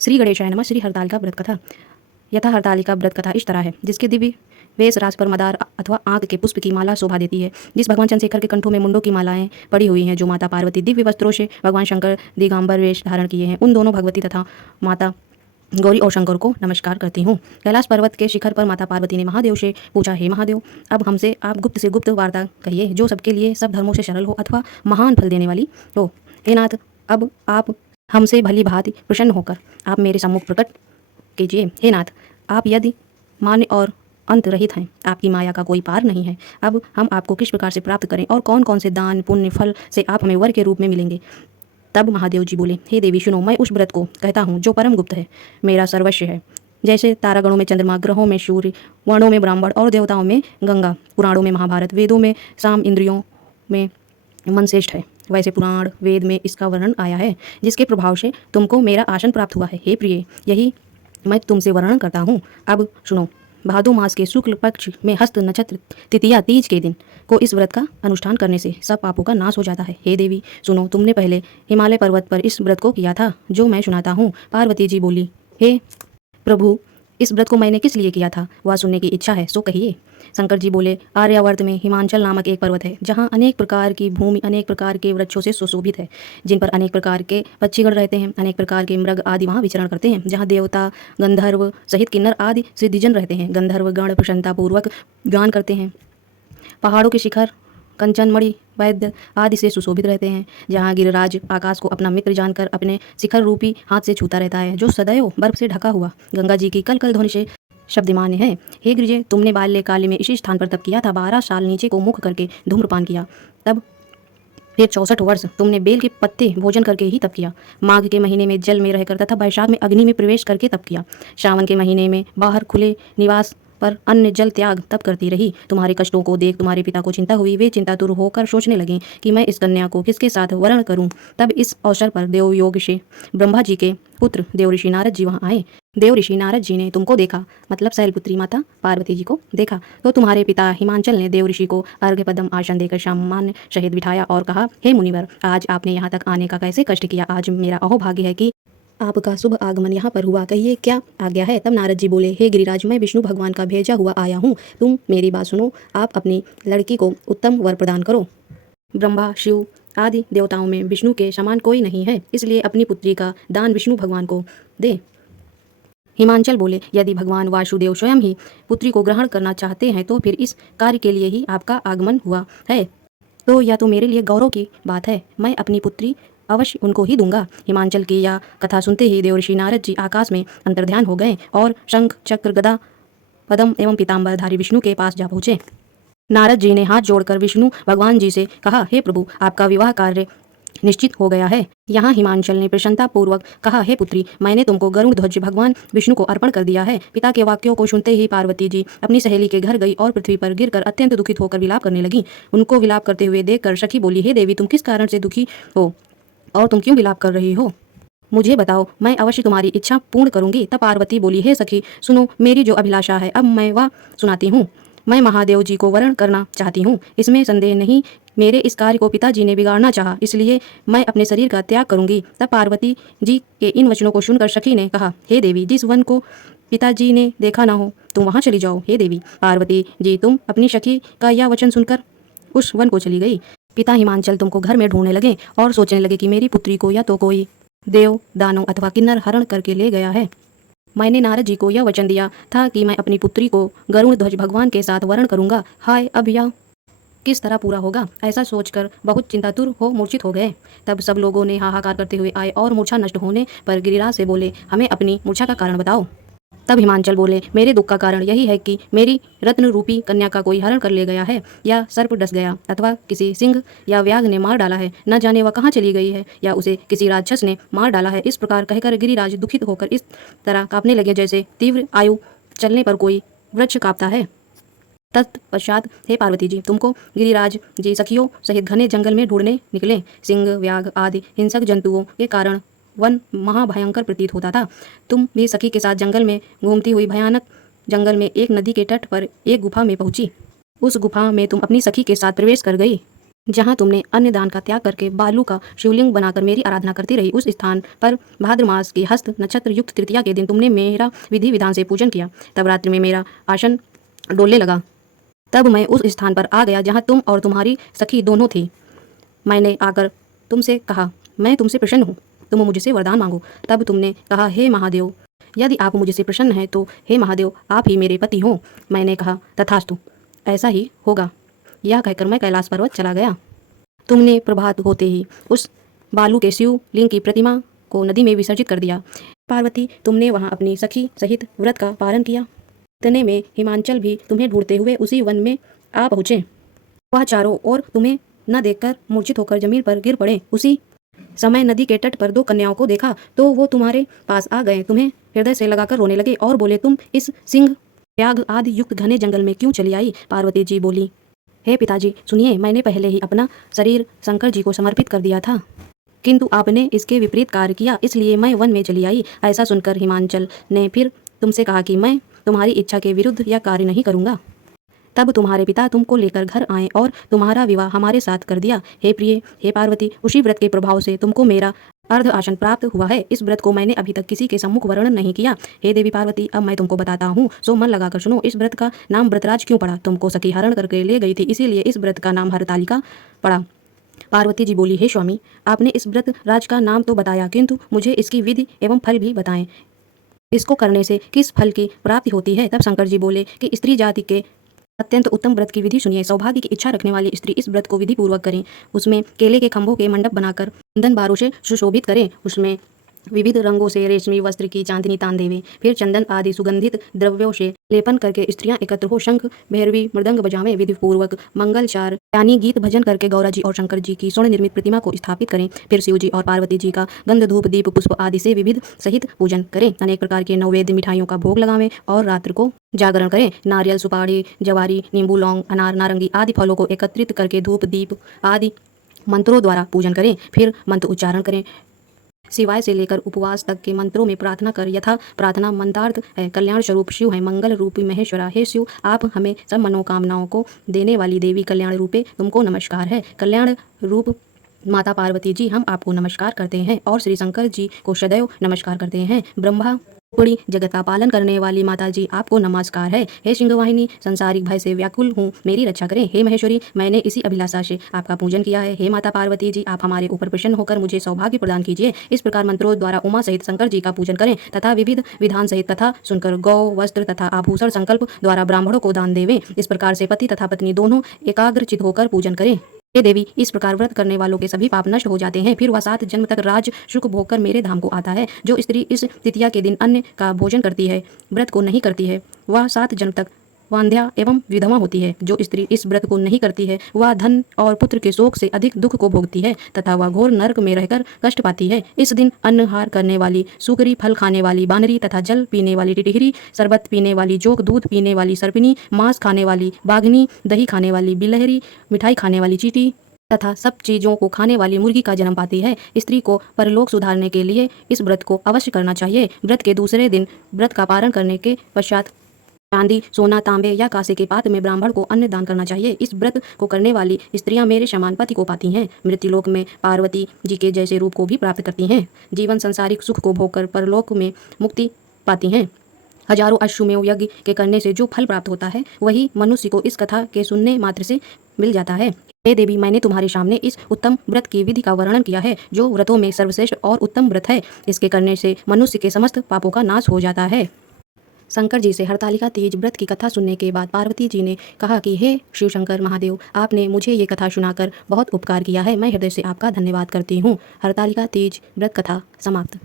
श्री गणेशाय नमः। श्री हरतालिका व्रत कथा। यथा हरतालिका व्रत कथा इस तरह है। जिसके दिव्य वेश रास पर मदार अथवा आंख के पुष्प की माला शोभा देती है, जिस भगवान चंद्रशेखर के कंठों में मुंडों की मालाएं पड़ी हुई हैं, जो माता पार्वती दिव्य वस्त्रों से भगवान शंकर दिगंबर वेश धारण किए हैं, उन दोनों भगवती तथा माता गौरी और शंकर को नमस्कार करती हूँ। कैलाश पर्वत के शिखर पर माता पार्वती ने महादेव से पूछा, हे महादेव, अब हमसे आप गुप्त से गुप्त वार्ता कहिए, जो सबके लिए सब धर्मों से सरल हो अथवा महान फल देने वाली हो। हे नाथ, अब आप हमसे भली भांति प्रसन्न होकर आप मेरे सम्मुख प्रकट कीजिए। हे नाथ, आप यदि मान्य और अंत रहित हैं, आपकी माया का कोई पार नहीं है। अब हम आपको किस प्रकार से प्राप्त करें और कौन कौन से दान पुण्य फल से आप हमें वर के रूप में मिलेंगे। तब महादेव जी बोले, हे देवी सुनो, मैं उस व्रत को कहता हूँ जो परम गुप्त है, मेरा सर्वस्व है। जैसे तारागणों में चंद्रमा, ग्रहों में सूर्य, वर्णों में ब्राह्मण और देवताओं में गंगा, पुराणों में महाभारत, वेदों में साम, इंद्रियों में मन श्रेष्ठ है, वैसे पुराण वेद में इसका वर्णन आया है, जिसके प्रभाव से तुमको मेरा आसन प्राप्त हुआ है। हे प्रिय, यही मैं तुमसे वर्णन करता हूँ। अब सुनो। भादो मास के शुक्ल पक्ष में हस्त नक्षत्र तृतीया तीज के दिन को इस व्रत का अनुष्ठान करने से सब पापों का नाश हो जाता है। हे देवी सुनो, तुमने पहले हिमालय पर्वत पर इस व्रत को किया था, जो मैं सुनाता हूँ। पार्वती जी बोली, हे प्रभु, इस व्रत को मैंने किस लिए किया था, वह सुनने की इच्छा है, सो कहिए। शंकर जी बोले, आर्यावर्त में हिमांचल नामक एक पर्वत है, जहाँ अनेक प्रकार की भूमि अनेक प्रकार के वृक्षों से सुशोभित है, जिन पर अनेक प्रकार के पक्षीगण रहते हैं, अनेक प्रकार के मृग आदि वहाँ विचरण करते हैं, जहाँ देवता गंधर्व सहित किन्नर आदि सिद्धिजन रहते हैं। गंधर्व गण प्रसन्नतापूर्वक गान करते हैं। पहाड़ों के शिखर कंचनमणि वैद्य आदि से सुशोभित रहते हैं, जहाँ गिरिराज आकाश को अपना मित्र जानकर अपने शिखर रूपी हाथ से छूता रहता है, जो सदैव बर्फ से ढका हुआ गंगा जी की कल कल ध्वनि से शब्दमान्य है। हे गिरिजे, तुमने बाल्यकाल में इसी स्थान पर तप किया था, 12 साल नीचे को मुख करके धूम्रपान किया, तब फिर 64 वर्ष तुमने बेल के पत्ते भोजन करके ही तप किया। माघ के महीने में जल में रहकर तथा वैशाख में अग्नि में प्रवेश करके तप किया। सावन के महीने में बाहर खुले निवास पर अन्य जल त्याग तप करती रही। तुम्हारे कष्टों को देख तुम्हारे पिता को चिंता हुई। वे चिंतातुर होकर सोचने लगे कि मैं इस कन्या को किसके साथ वर्ण करूं। तब इस अवसर पर देवयोग से ब्रह्मा जी के पुत्र देव ऋषि नारद जी वहाँ आए। देव ऋषि नारद जी ने तुमको देखा, मतलब शैलपुत्री माता पार्वती जी को देखा, तो तुम्हारे पिता हिमांचल ने देव ऋषि को अर्घ्य पदम आसन देकर सम्मान सहित बिठाया और कहा, हे मुनिवर, आज आपने यहाँ तक आने का कैसे कष्ट किया। आज मेरा अहोभाग्य है कि आपका शुभ आगमन यहाँ पर हुआ, कहिए क्या आज्ञा है। तब नारद जी बोले, हे गिरिराज, मैं विष्णु भगवान का भेजा हुआ आया हूँ, तुम मेरी बात सुनो। आप अपनी लड़की को उत्तम वर प्रदान करो। ब्रह्मा शिव आदि देवताओं में विष्णु के समान कोई नहीं है, इसलिए अपनी पुत्री का दान विष्णु भगवान को दे। हिमांचल बोले, यदि भगवान वासुदेव स्वयं ही पुत्री को ग्रहण करना चाहते हैं, तो फिर इस कार्य के लिए ही आपका आगमन हुआ है, तो यह तो मेरे लिए गौरव की बात है। मैं अपनी पुत्री अवश्य उनको ही दूंगा। हिमांचल की यह कथा सुनते ही देवर्षि नारद जी आकाश में अंतर्ध्यान हो गए और शंख चक्र गदा पद्म एवं पीताम्बरधारी विष्णु के पास जा पहुँचे। नारद जी ने हाथ जोड़कर विष्णु भगवान जी से कहा, हे प्रभु, आपका विवाह कार्य निश्चित हो गया है। यहाँ हिमांचल ने प्रसन्नता पूर्वक कहा, हे पुत्री, मैंने तुमको गरुड़ ध्वज भगवान विष्णु को अर्पण कर दिया है। पिता के वाक्यों को सुनते ही पार्वती जी अपनी सहेली के घर गई और पृथ्वी पर गिरकर अत्यंत दुखित होकर विलाप करने लगी। उनको विलाप करते हुए देखकर सखी बोली, हे देवी, तुम किस कारण से दुखी हो और तुम क्यों विलाप कर रही हो, मुझे बताओ, मैं अवश्य तुम्हारी इच्छा पूर्ण करूंगी। तब पार्वती बोली, हे सखी सुनो, मेरी जो अभिलाषा है अब मैं वह सुनाती हूँ। मैं महादेव जी को वरण करना चाहती हूँ, इसमें संदेह नहीं। मेरे इस कार्य को पिताजी ने बिगाड़ना चाहा, इसलिए मैं अपने शरीर का त्याग करूंगी। तब पार्वती जी के इन वचनों को सुनकर सखी ने कहा, हे देवी, जिस वन को पिताजी ने देखा ना हो, तुम वहाँ चली जाओ। हे देवी पार्वती जी, तुम अपनी सखी का यह वचन सुनकर उस वन को चली गई। पिता हिमांचल तुमको घर में ढूंढने लगे और सोचने लगे कि मेरी पुत्री को या तो कोई देव दानव अथवा किन्नर हरण करके ले गया है। मैंने नारद जी को यह वचन दिया था कि मैं अपनी पुत्री को गरुड़ ध्वज भगवान के साथ वरण करूंगा। हाय, अब यह किस तरह पूरा होगा। ऐसा सोचकर बहुत चिंतातुर हो मूर्छित हो गए। तब सब लोगों ने हाहाकार करते हुए आए और मूर्छा नष्ट होने पर गिरिराज से बोले, हमें अपनी मूर्छा का कारण बताओ। तब हिमांचल बोले, मेरे दुख का कारण यही है कि मेरी रत्न रूपी कन्या का कोई हरण कर ले गया है, या सर्प डस गया, अथवा किसी सिंह या व्याघ्र ने मार डाला है। न जाने वह कहाँ चली गई है, या उसे किसी राक्षस ने मार डाला है। इस प्रकार कहकर गिरिराज दुखित होकर इस तरह कांपने लगे जैसे तीव्र आयु चलने पर कोई वृक्ष कांपता है। तत्पश्चात हे पार्वती जी, तुमको गिरिराज जी सखियों सहित घने जंगल में ढूंढने निकले। सिंह व्याघ्र आदि हिंसक जंतुओं के कारण वन महाभयंकर प्रतीत होता था। तुम भी सखी के साथ जंगल में घूमती हुई भयानक जंगल में एक नदी के तट पर एक गुफा में पहुंची। उस गुफा में तुम अपनी सखी के साथ प्रवेश कर गई। जहाँ तुमने अन्न दान का त्याग करके बालू का शिवलिंग बनाकर मेरी आराधना करती रही, उस स्थान पर भाद्र मास की हस्त नक्षत्र युक्त तृतीया के दिन तुमने मेरा विधि विधान से पूजन किया। तब रात्रि में मेरा आसन डोलने लगा। तब मैं उस स्थान पर आ गया जहाँ तुम और तुम्हारी सखी दोनों थी। मैंने आकर तुमसे कहा, मैं तुमसे प्रसन्न हूँ, तुम मुझसे वरदान मांगो। तब तुमने कहा, हे महादेव, यदि आप मुझसे प्रसन्न हैं तो हे महादेव, आप ही मेरे पति हो। मैंने कहा, तथास्तु, ऐसा ही होगा। यह कहकर मैं कैलाश पर्वत चला गया। तुमने प्रभात होते ही उस बालू के शिव लिंग की प्रतिमा को नदी में विसर्जित कर दिया। पार्वती, तुमने वहाँ अपनी सखी सहित व्रत का पालन किया। इतने में हिमांचल भी तुम्हें ढूंढते हुए उसी वन में आ पहुँचे। वह चारों ओर तुम्हें न देखकर मूर्छित होकर जमीन पर गिर पड़े। उसी समय नदी के तट पर 2 कन्याओं को देखा तो वो तुम्हारे पास आ गए, तुम्हें हृदय से लगाकर रोने लगे और बोले, तुम इस सिंह त्याग आदि युक्त घने जंगल में क्यों चली आई? पार्वती जी बोली, हे पिताजी, सुनिए, मैंने पहले ही अपना शरीर शंकर जी को समर्पित कर दिया था, किंतु आपने इसके विपरीत कार्य किया, इसलिए मैं वन में चली आई। ऐसा सुनकर हिमांचल ने फिर तुमसे कहा कि मैं तुम्हारी इच्छा के विरुद्ध यह कार्य नहीं करूँगा। तब तुम्हारे पिता तुमको लेकर घर आए और तुम्हारा विवाह हमारे साथ कर दिया। हे प्रिय, हे पार्वती, उसी व्रत के प्रभाव से तुमको मेरा अर्ध आसन प्राप्त हुआ है। इस व्रत को मैंने अभी तक किसी के सम्मुख वर्णन नहीं किया। हे देवी पार्वती, अब मैं तुमको बताता हूँ, सो मन लगाकर सुनो। इस व्रत का नाम व्रतराज क्यों पड़ा? तुमको सखी हरण करके ले गई थी, इसीलिए इस व्रत का नाम हरतालिका पड़ा। पार्वती जी बोली, हे स्वामी, आपने इस व्रत राज का नाम तो बताया, किंतु मुझे इसकी विधि एवं फल भी बताएं। इसको करने से किस फल की प्राप्ति होती है? तब शंकर जी बोले कि स्त्री जाति के अत्यंत उत्तम व्रत की विधि सुनिए। सौभाग्य की इच्छा रखने वाली स्त्री इस व्रत को विधि पूर्वक करें। उसमें केले के खंभों के मंडप बनाकर चंदन बारों से सुशोभित करें। उसमें विविध रंगों से रेशमी वस्त्र की चांदनी तान देवें। फिर चंदन आदि सुगंधित द्रव्यों से लेपन करके स्त्रियां एकत्र हो शंख भैरवी मृदंग बजावें। विधि पूर्वक मंगलचार यानी गीत भजन करके गौरा जी और शंकर जी की स्वर्ण निर्मित प्रतिमा को स्थापित करें। फिर शिव जी और पार्वती जी का गंध धूप दीप पुष्प आदि से विविध सहित पूजन करें। अनेक प्रकार के नैवेद्य मिठाइयों का भोग लगावें और रात्र को जागरण करें। नारियल, सुपारी, जवारी, नींबू, लौंग, अनार, नारंगी आदि फलों को एकत्रित करके धूप दीप आदि मंत्रों द्वारा पूजन करें। फिर मंत्र उच्चारण करें। शिवाय से लेकर उपवास तक के मंत्रों में प्रार्थना कर यथा प्रार्थना मंत्रार्थ है। कल्याण स्वरूप शिव है, मंगल रूपी महेश्वरा। हे शिव, आप हमें सब मनोकामनाओं को देने वाली देवी कल्याण रूपे तुमको नमस्कार है। कल्याण रूप माता पार्वती जी, हम आपको नमस्कार करते हैं और श्री शंकर जी को सदैव नमस्कार करते हैं। ब्रह्मा पूरी जगत का पालन करने वाली माता जी, आपको नमस्कार है। हे सिंहवाहिनी, संसारिक भय से व्याकुल हूँ, मेरी रक्षा करें। हे महेश्वरी, मैंने इसी अभिलाषा से आपका पूजन किया है। हे माता पार्वती जी, आप हमारे ऊपर प्रसन्न होकर मुझे सौभाग्य प्रदान कीजिए। इस प्रकार मंत्रों द्वारा उमा सहित शंकर जी का पूजन करें तथा विविध विधान सहित कथा सुनकर गौ वस्त्र तथा आभूषण संकल्प द्वारा ब्राह्मणों को दान देवें। इस प्रकार से पति तथा पत्नी दोनों एकाग्रचित होकर पूजन करें। हे देवी, इस प्रकार व्रत करने वालों के सभी पाप नष्ट हो जाते हैं। फिर वह 7 जन्म तक राज सुख भोग कर मेरे धाम को आता है। जो स्त्री इस तृतीया के दिन अन्न का भोजन करती है, व्रत को नहीं करती है, वह 7 जन्म तक वांध्या एवं विधवा होती है। जो स्त्री इस व्रत को नहीं करती है, वह धन और पुत्र के शोक से अधिक दुख को भोगती है तथा वह घोर नरक में रहकर कष्ट पाती है। इस दिन अन्नहार करने वाली सुकरी, फल खाने वाली बानरी तथा जल पीने वाली टिटहिरी, शरबत पीने वाली जोक, दूध पीने वाली सर्पिनी, मांस खाने वाली बाघनी, दही खाने वाली बिलहरी, मिठाई खाने वाली चींटी तथा सब चीज़ों को खाने वाली मुर्गी का जन्म पाती है। स्त्री को परलोक सुधारने के लिए इस व्रत को अवश्य करना चाहिए। व्रत के दूसरे दिन व्रत का पारण करने के पश्चात चांदी, सोना, तांबे या कांसे के पात्र में ब्राह्मण को अन्न दान करना चाहिए। इस व्रत को करने वाली स्त्रियां मेरे समान पति को पाती हैं। मृत्युलोक में पार्वती जी के जैसे रूप को भी प्राप्त करती हैं। जीवन संसारिक सुख को भोग कर परलोक में मुक्ति पाती हैं। हजारों अश्वमेव यज्ञ के करने से जो फल प्राप्त होता है, वही मनुष्य को इस कथा के सुनने मात्र से मिल जाता है। हे देवी, मैंने तुम्हारे सामने इस उत्तम व्रत की विधि का वर्णन किया है, जो व्रतों में सर्वश्रेष्ठ और उत्तम व्रत है। इसके करने से मनुष्य के समस्त पापों का नाश हो जाता है। शंकर जी से हरतालिका तीज व्रत की कथा सुनने के बाद पार्वती जी ने कहा कि हे शिव शंकर महादेव, आपने मुझे ये कथा सुनाकर बहुत उपकार किया है। मैं हृदय से आपका धन्यवाद करती हूँ। हरतालिका तीज व्रत कथा समाप्त।